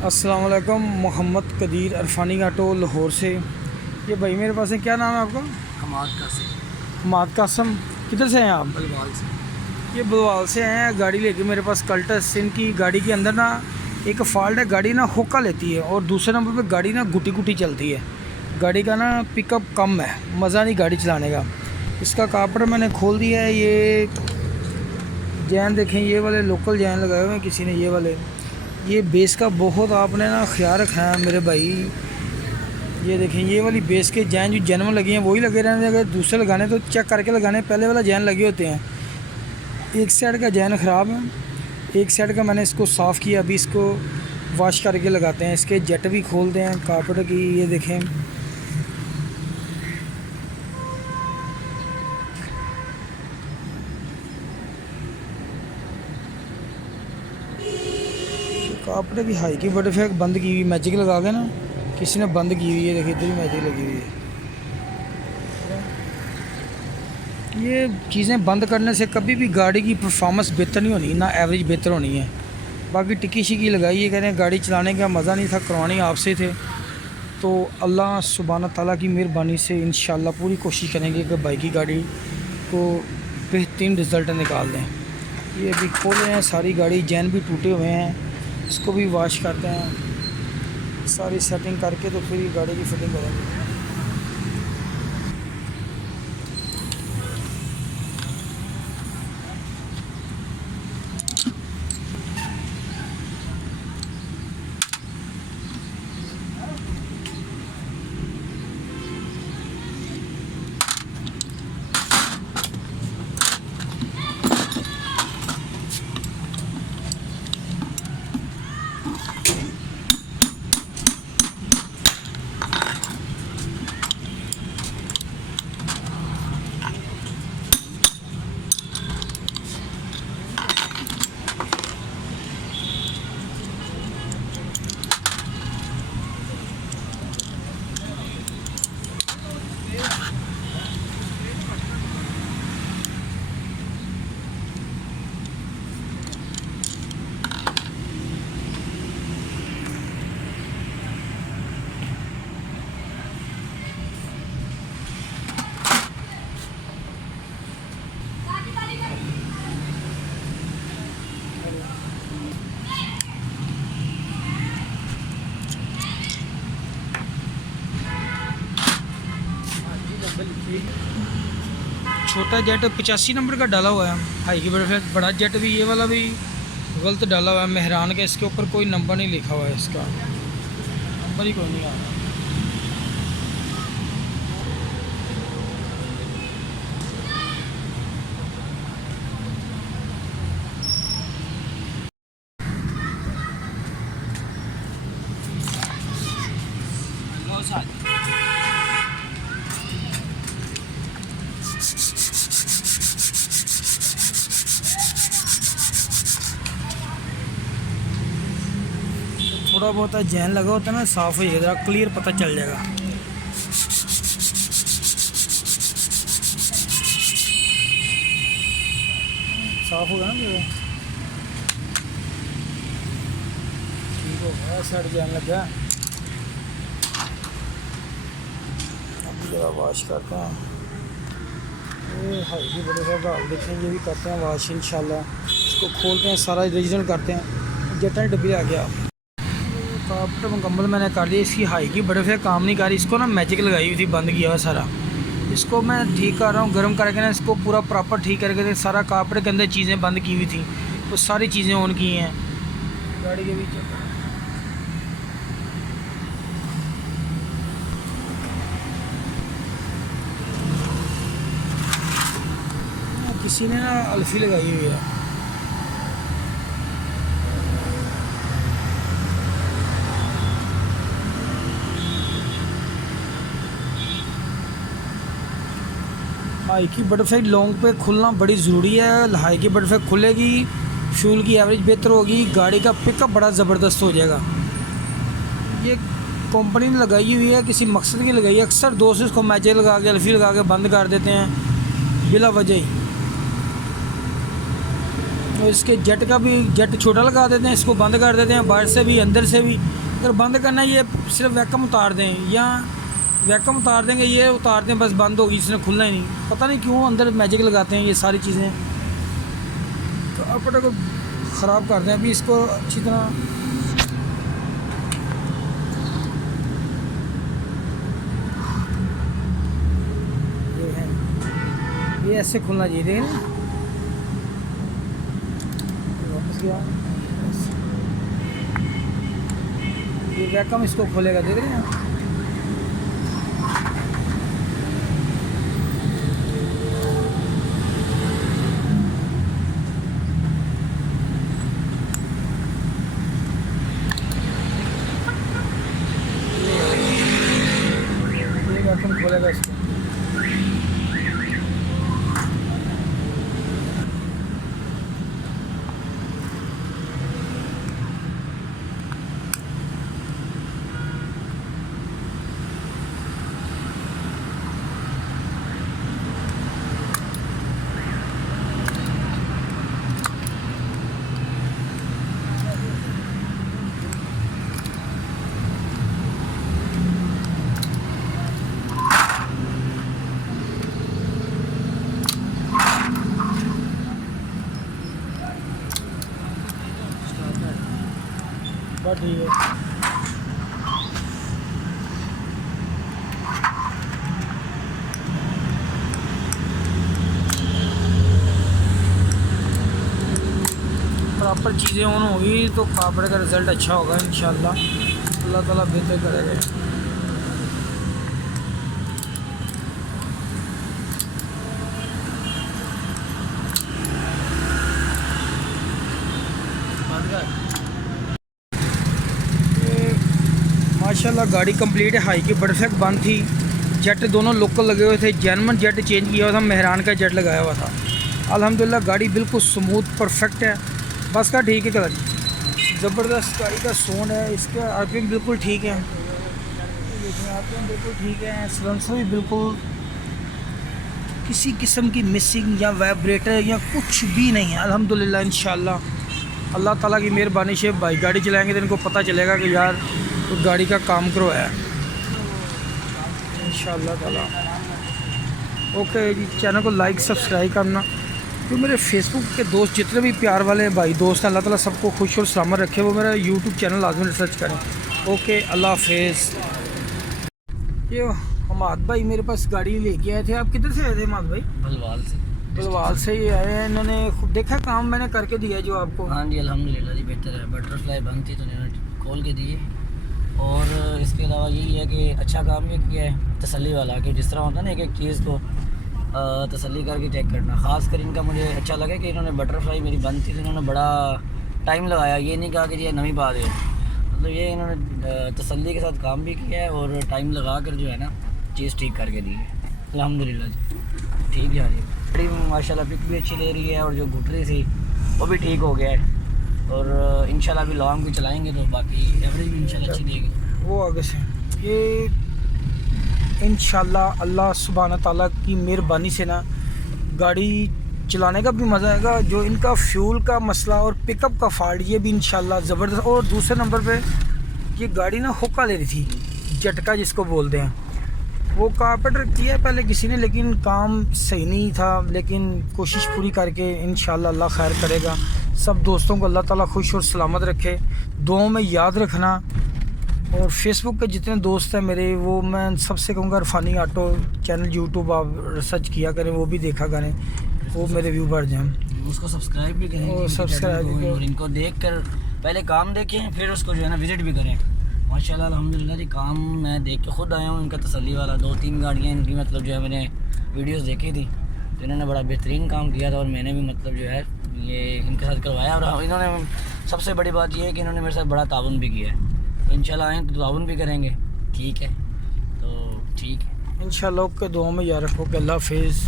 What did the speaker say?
अस्सलाम वालेकुम। मोहम्मद कदीर अरफानी ऑटो लाहौर से। ये भाई मेरे पास है, क्या नाम है आपका? हमाद कासिम। हमाद कासम। किधर से हैं आप? बलवाल से। ये बलवाल से हैं। गाड़ी लेके मेरे पास कल्टस। इनकी गाड़ी के अंदर ना एक फ़ॉल्ट है, गाड़ी ना होका लेती है और दूसरे नंबर पे गाड़ी ना गुटी गुटी चलती है। गाड़ी का ना पिकअप कम है, मज़ा नहीं गाड़ी चलाने का। इसका कापड़ मैंने खोल दिया है। ये जैन देखें, ये वाले लोकल जैन लगाए हुए हैं किसी ने। ये वाले, ये बेस का बहुत आपने ना ख्याल रखा है मेरे भाई। ये देखें, ये वाली बेस के जैन जो जन्म लगे हैं वही लगे रहने। अगर दूसरे लगाने तो चेक करके लगाने, पहले वाला जैन लगे होते हैं। एक साइड का जैन ख़राब है, एक साइड का मैंने इसको साफ़ किया। अभी इसको वॉश करके लगाते हैं। इसके जट भी खोलते हैं कापड़ की। ये देखें, कापड़े की हाई की बर्फ़ है, बंद की हुई मैजिक लगा के ना किसी ने बंद की हुई है। देखिए इधर ही मैजिक लगी हुई है। ये चीज़ें बंद करने से कभी भी गाड़ी की परफॉर्मेंस बेहतर नहीं होनी, ना एवरेज बेहतर होनी है। बाकी टिक्की शिक्की लगाई है, कह रहे हैं गाड़ी चलाने का मज़ा नहीं था, करवानी आपसे थे। तो अल्लाह सुब्हान ताला की मेहरबानी से इंशाल्लाह पूरी कोशिश करेंगे कि बाइक की गाड़ी को बेहतरीन रिज़ल्ट निकाल दें। ये अभी खोले हैं सारी गाड़ी, जैन भी टूटे हुए हैं, इसको भी वॉश करते हैं। सारी सेटिंग करके तो फिर गाड़ी की फिटिंग करेंगे। छोटा जेट 85 नंबर का डाला हुआ है, हाई की बर्फ। बड़ा जेट भी, ये वाला भी गलत डाला हुआ है मेहरान का। इसके ऊपर कोई नंबर नहीं लिखा हुआ है, इसका नंबर ही कोई नहीं आ रहा। थोड़ा बहुत जैन लगा होता है ना, साफ़ हो जाएगा, क्लियर पता चल जाएगा। साफ़ होगा ना जगह, ठीक हो गया। साइड जैन लगा, अब जरा वॉश करते हैं। ये हाई की बड़े साहब डाल देते हैं, ये भी करते हैं वॉश इंशाल्लाह। इसको खोलते हैं, सारा ओरिजिनल करते हैं। जटा डब्बी आ गया। कापड़ मुकम्मल मैंने कर दिया। इसकी हाई की बर्फ़ है, काम नहीं कर रही। इसको ना मैजिक लगाई हुई थी, बंद किया हुआ सारा। इसको मैं ठीक कर रहा हूँ, गर्म करके ना इसको पूरा प्रॉपर ठीक करके। सारा कापड़ के अंदर चीज़ें बंद की हुई थी, वो सारी चीज़ें ऑन की हैं गाड़ी के बीच। किसी ने ना अल्फ़ी लगाई हुई है। हाई की बटरफ्लाई लॉन्ग पे खुलना बड़ी ज़रूरी है। हाई की बटरफ्लाई खुलेगी, फ्यूल की एवरेज बेहतर होगी, गाड़ी का पिकअप बड़ा ज़बरदस्त हो जाएगा। ये कंपनी ने लगाई हुई है, किसी मकसद की लगाई है। अक्सर दोस्त इसको मैचे लगा के, अल्फ़ी लगा के बंद कर देते हैं बिला वजह ही। तो इसके जेट का भी जेट छोटा लगा देते हैं, इसको बंद कर देते हैं बाहर से भी अंदर से भी। अगर बंद करना है ये सिर्फ वैक्यूम उतार दें, या वैक्यूम उतार देंगे, ये उतार दें बस बंद होगी, इसने खुलना ही नहीं। पता नहीं क्यों अंदर मैजिक लगाते हैं ये सारी चीज़ें, तो अपने को ख़राब करते हैं। अभी इसको अच्छी तरह ये ऐसे खुलना चाहिए, देखें ना, वापस गया ये वैक्यूम इसको खोलेगा, देख रहे हैं। ये वैक्यूम खोलेगा इसको। बस ठीक है। प्रॉपर चीज़ें ऑन होगी तो पापड़ का रिज़ल्ट अच्छा होगा इंशाल्लाह, अल्लाह ताला बेहतर करेगा। माशाल्लाह गाड़ी कंप्लीट है, हाई की परफेक्ट बंद थी, जेट दोनों लोकल लगे हुए थे, जर्मन जेट चेंज किया हुआ था, मेहरान का जेट लगाया हुआ था। अल्हम्दुलिल्लाह गाड़ी बिल्कुल स्मूथ परफेक्ट है, बस का ठीक है कलर, ज़बरदस्त गाड़ी का सोन है, इसका आरपीएम बिल्कुल ठीक है, आरपीएम बिल्कुल ठीक है, सिलेंसर भी बिल्कुल किसी किस्म की मिसिंग या वाइब्रेटर या कुछ भी नहीं है। अल्हम्दुलिल्लाह इंशाल्लाह अल्लाह ताला की मेहरबानी से भाई गाड़ी चलाएंगे तो इनको पता चलेगा कि यार तो गाड़ी का काम करवाया है इंशाल्लाह ताला। ओके जी, चैनल को लाइक सब्सक्राइब करना। तो मेरे फेसबुक के दोस्त जितने भी प्यार वाले भाई दोस्त हैं, अल्लाह ताला सबको खुश और सलामत रखे, वो मेरा यूट्यूब चैनल लाजमी रिसर्च करें। ओके, अल्लाह हाफिज़। ये हमाद भाई मेरे पास गाड़ी लेके आए थे, आप किधर से आए थे हमाद भाई? बलवाल से। बलवाल से ही आए हैं, इन्होंने खुद देखा काम मैंने करके दिया जो आपको। हाँ जी अल्हम्दुलिल्लाह जी बेहतर है, बटरफ्लाई बंद थी तो इन्होंने खोल के दिए, और इसके अलावा यही है कि अच्छा काम भी किया है, तसल्ली वाला, कि जिस तरह होता है ना एक एक चीज़ को तसल्ली करके चेक करना। ख़ास कर इनका मुझे अच्छा लगा कि इन्होंने बटरफ्लाई मेरी बंद थी तो इन्होंने बड़ा टाइम लगाया, ये नहीं कहा कि ये नवी पा दे, मतलब ये इन्होंने तसल्ली के साथ काम भी किया है और टाइम लगा कर जो है ना चीज़ ठीक करके दी है। अल्हम्दुलिल्लाह जी ठीक जा रही है गाड़ी, माशाल्लाह पिक भी अच्छी ले रही है, और जो घुटरी थी वो भी ठीक हो गया है, और इंशाल्लाह भी लॉन्ग भी चलाएंगे तो बाकी एवरेज भी इंशाल्लाह अच्छी देगी। वो आगे से ये इंशाल्लाह अल्लाह सुब्हान ताला की मेहरबानी से ना गाड़ी चलाने का भी मज़ा आएगा। जो इनका फ्यूल का मसला और पिकअप का फॉल्ट ये भी इंशाल्लाह ज़बरदस्त। और दूसरे नंबर पे ये गाड़ी ना हुक्का ले रही थी, झटका जिसको बोलते हैं, वो कारपेंटर किया पहले किसी ने, लेकिन काम सही नहीं था, लेकिन कोशिश पूरी करके इंशाल्लाह अल्लाह खैर करेगा। सब दोस्तों को अल्लाह ताला खुश और सलामत रखे, दुआओं में याद रखना। और फेसबुक पे जितने दोस्त हैं मेरे, वो मैं सबसे कहूँगा इरफानी ऑटो चैनल यूट्यूब आप रिसर्च किया करें, वो भी देखा करें, वो मेरे व्यू बढ़ जाएँ, उसको सब्सक्राइब भी करें और सब्सक्राइब और इनको देख कर पहले काम देखें फिर उसको जो है ना विज़िट भी करें। माशाल्लाह अल्हम्दुलिल्लाह जी काम मैं देख के खुद आया हूँ, इनका तसल्ली वाला 2-3 गाड़ियाँ इनकी मतलब जो है मैंने वीडियोस देखी थी, तो इन्होंने बड़ा बेहतरीन काम किया था, और मैंने भी मतलब जो है ये इनके साथ करवाया, और इन्होंने सबसे बड़ी बात ये है कि इन्होंने मेरे साथ बड़ा ताउन भी किया है, तो इंशाल्लाह आए तो ताउन भी करेंगे। ठीक है, तो ठीक है इंशाल्लाह। ओके, दुआ में याद रखो कि अल्लाह हाफिज़।